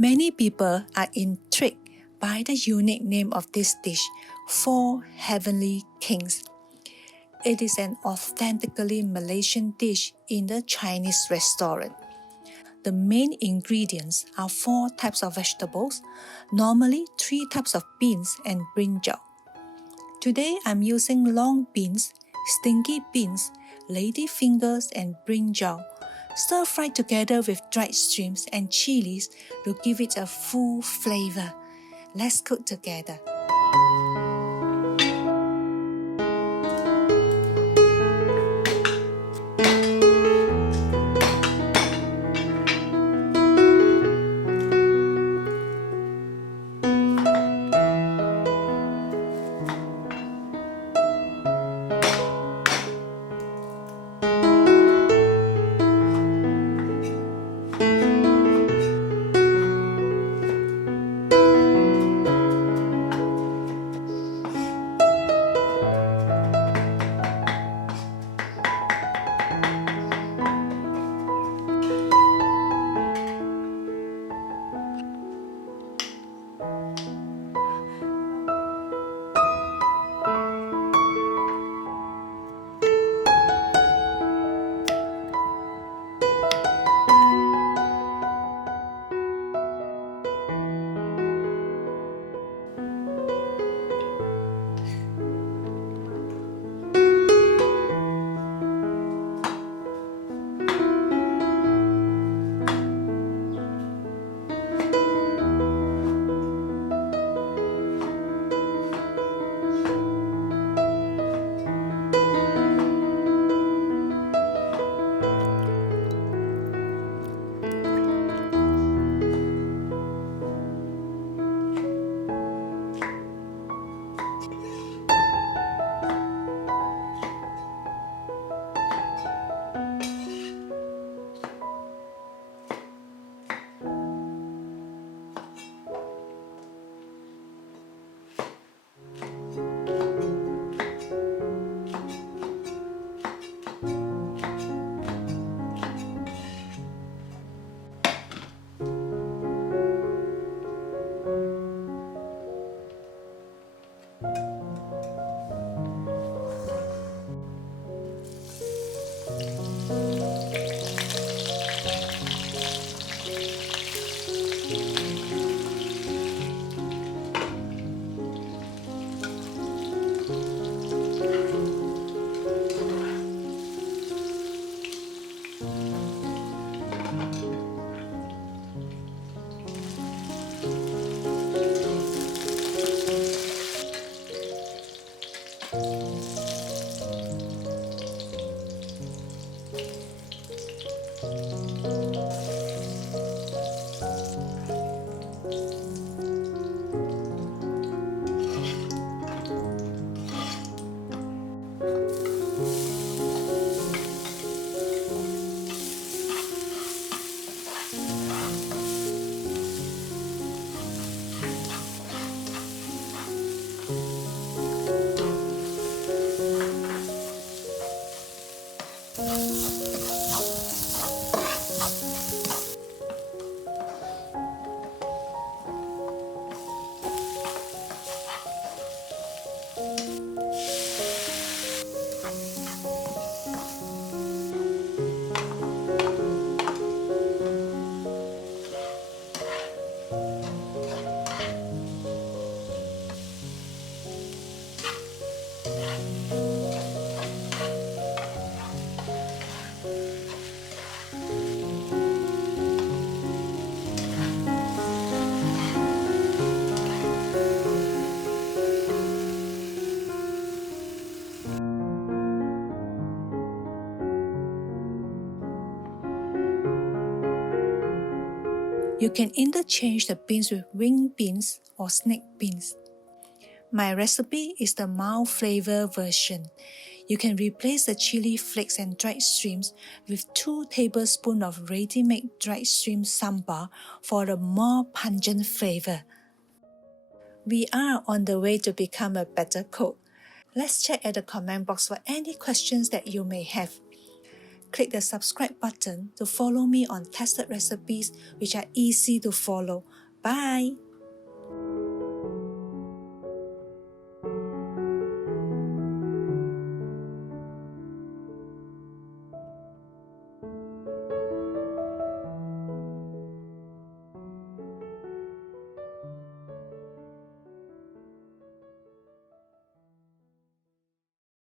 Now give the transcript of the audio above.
Many people are intrigued by the unique name of this dish, Four Heavenly Kings. It is an authentically Malaysian dish in the Chinese restaurant. The main ingredients are 4 types of vegetables, normally 3 types of beans and brinjal. Today I'm using long beans, stinky beans, lady fingers and brinjal, stir-fried together with dried shrimps and chilies to give it a full flavor. Let's cook together. You can interchange the beans with winged beans or snake beans. My recipe is the mild flavor version. You can replace the chili flakes and dried shrimps with 2 tablespoons of ready-made dried shrimp sambar for a more pungent flavor. We are on the way to become a better cook. Let's check at the comment box for any questions that you may have. click the subscribe button to follow me on tested recipes which are easy to follow. Bye!